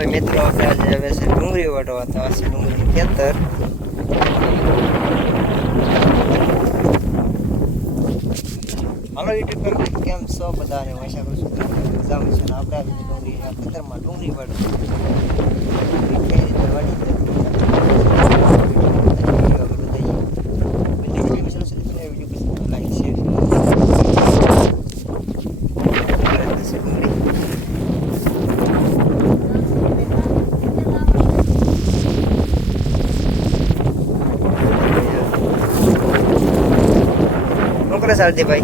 ભાઈ મિત્રો આપણે આજે હવે છે ડુંગળી વાટવા તો આ છે ડુંગળી ખેતર હાલો યુટ્યુબ પર કેમ છો બધાને આશા કરું છું મજામાં છે ને આપણે આવી ડુંગળી ખેતરમાં ડુંગળી વાટવા सालती भाई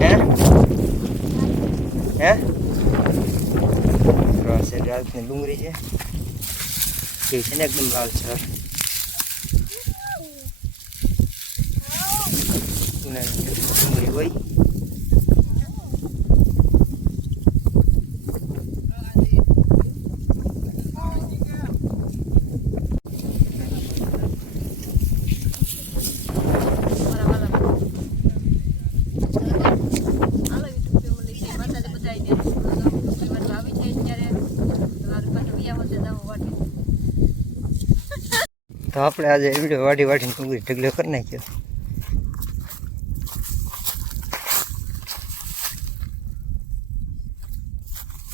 हैं हैं से रात में डूंगरी है ठीक है एकदम लाल सर डूंगरी वही तो આપણે આજે વિડિયો વાડી વાડીને ડુંગળી ઢગલો કરી નાખ્યો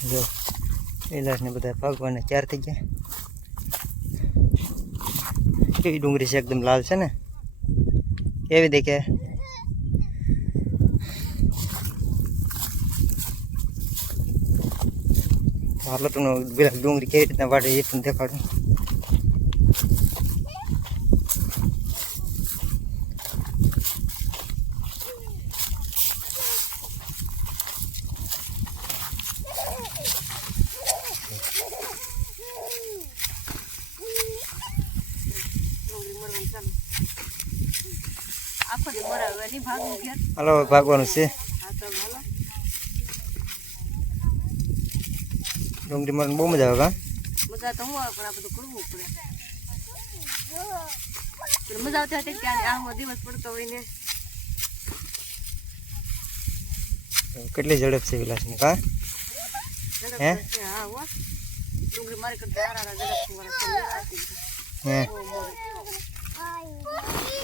જો એલાસને બધા ભાગવાના ચાર થઈ ગયા કેવી ડુંગળી છે એકદમ લાલ છે ને કેવી દેખે હાલો તો ડુંગળી કેવી રીતના વાડે એ પણ દેખાડું હાલો ભાગવાનું છે ડુંગળી મારવાની બહુ મજા આવે મજા તો હું આવે પણ આ બધું કરવું પડે મજા આવતી હતી કે આખો દિવસ પડતો હોય ને કેટલી ઝડપ છે વિલાસની કા હે હા હો ડુંગળી મારી કરતા આરા ઝડપ હે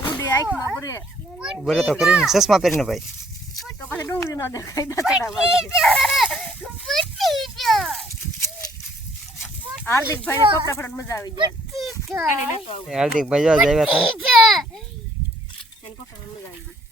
ઉડી આંખમાં બરે બરે તો કરીને ચશ્મા પહેરીને ભાઈ તો પછી ડુંગળી ન દેખાય દાતડા વાગે હાર્દિક ભાઈ ને કપડા ફરન મજા આવી જાય હાર્દિક ભાઈ જ આવ્યા હતા એને કપડા મજા આવી